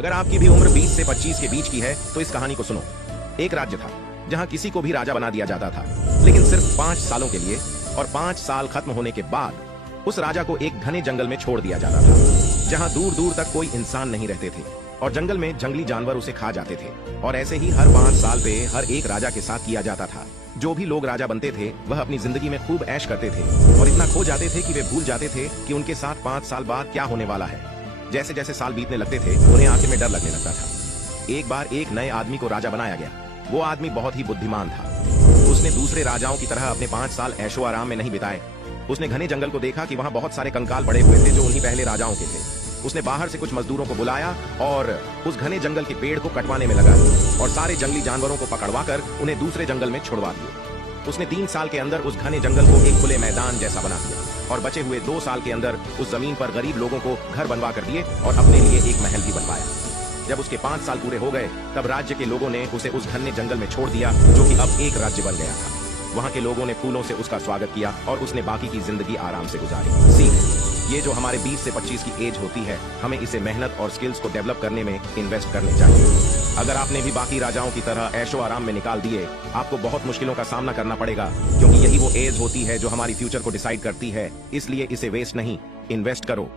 अगर आपकी भी उम्र 20 से 25 के बीच की है तो इस कहानी को सुनो। एक राज्य था जहां किसी को भी राजा बना दिया जाता था, लेकिन सिर्फ 5 सालों के लिए, और 5 साल खत्म होने के बाद उस राजा को एक घने जंगल में छोड़ दिया जाता था, जहां दूर दूर तक कोई इंसान नहीं रहते थे और जंगल में जंगली जानवर उसे खा जाते थे। और ऐसे ही हर 5 साल पे हर एक राजा के साथ किया जाता था। जो भी लोग राजा बनते थे वह अपनी जिंदगी में खूब ऐश करते थे और इतना खो जाते थे कि वे भूल जाते थे कि उनके साथ 5 साल बाद क्या होने वाला है। जैसे जैसे साल बीतने लगते थे उन्हें आखिर में डर लगने लगता था। एक बार एक नए आदमी को राजा बनाया गया। वो आदमी बहुत ही बुद्धिमान था। उसने दूसरे राजाओं की तरह अपने 5 साल ऐशो आराम में नहीं बिताए। उसने घने जंगल को देखा कि वहां बहुत सारे कंकाल पड़े हुए थे जो उन्हीं पहले राजाओं के थे। उसने बाहर से कुछ मजदूरों को बुलाया और उस घने जंगल के पेड़ को कटवाने में लगा और सारे जंगली जानवरों को पकड़वाकर उन्हें दूसरे जंगल में छुड़वा दिए। उसने 3 साल के अंदर उस घने जंगल को एक खुले मैदान जैसा बना दिया और बचे हुए 2 साल के अंदर उस जमीन पर गरीब लोगों को घर बनवा कर दिए और अपने लिए एक महल भी बनवाया। जब उसके 5 साल पूरे हो गए तब राज्य के लोगों ने उसे उस घने जंगल में छोड़ दिया जो कि अब एक राज्य बन गया था। वहां के लोगों ने फूलों से उसका स्वागत किया और उसने बाकी की जिंदगी आराम से गुजारी। सीख, ये जो हमारे 20 से 25 की एज होती है, हमें इसे मेहनत और स्किल्स को डेवलप करने में इन्वेस्ट करने चाहिए। अगर आपने भी बाकी राजाओं की तरह ऐशो आराम में निकाल दिए, आपको बहुत मुश्किलों का सामना करना पड़ेगा, क्योंकि यही वो एज होती है जो हमारी फ्यूचर को डिसाइड करती है। इसलिए इसे वेस्ट नहीं, इन्वेस्ट करो।